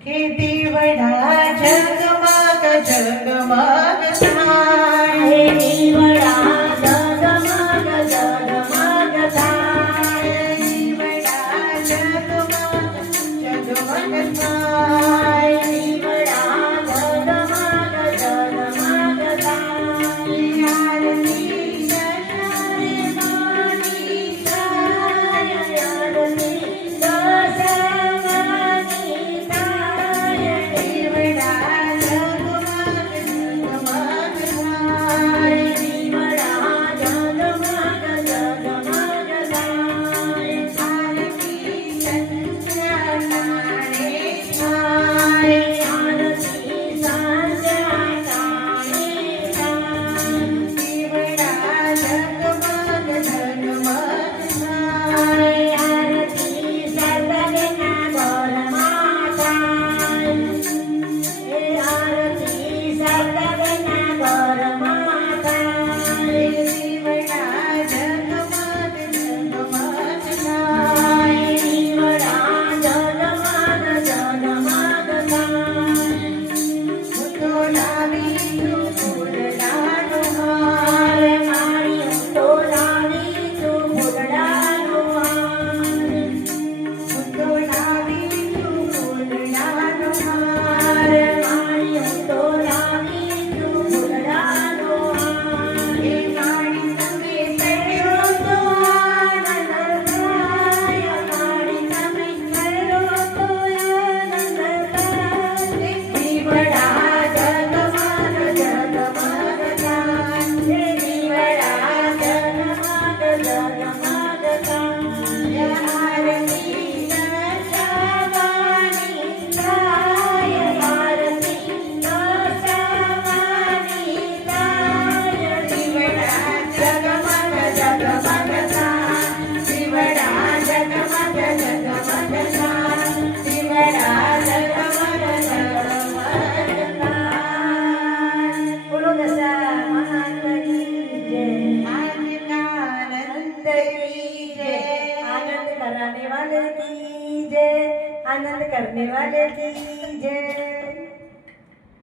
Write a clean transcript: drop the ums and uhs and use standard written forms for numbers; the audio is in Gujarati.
કે દીવડા જગમગ જગમગ થાય, દીવડા જગમગ જગમગ થાય, દીવડા જગમગ જગમગ થાય, દીવડા જગમગ જગમગ થાય, આરતી સસરે માની થાય, આરતી દશમાની થાય, દીવડા જગમગ જગમગ થાય, દીવડા જગમગ જગમગ થાય, આરતી સંધ્યાનાણે થાય, આરતી સંધ્યાકાળે થાય, દીવડા જગમગ જગમગ થાય, આરતી સર્વજ્ઞના ગોરમાં થાય, આરતી સર્વજ્ઞના ગોરમાં થાય, દીવડા જગમગ જગમગ થાય, દીવડા જગમગ જગમગ થાય, ફૂલો લાવીશું ફૂલડાનો હાર, મારી તો લાવીશું ફૂલડાનો હાર, ફૂલો લાવીશું ફૂલડાનો હાર, મારી તો લાવીશું ફૂલડાનો હાર, એ મારી તમે પહેરો તો આનંદ થાય, મારી તમે કરો તો આનંદ થાય, દીવડા જગમગ જગમગ થાય, દીવડા જગમગ જગમગ થાય, આરતી સજાવાની થાય, આરતી દશમાની થાય, દીવડા જગમગ જગમગ થાય, દીવડા જગમગ જગમગ થાય, દીવડા જગમગ જગમગ થાય. બોલો દશા મહાનની જય. આજના આનંદ કી જય. आनंद कराने वाले की जय, आनंद करने वाले की जय।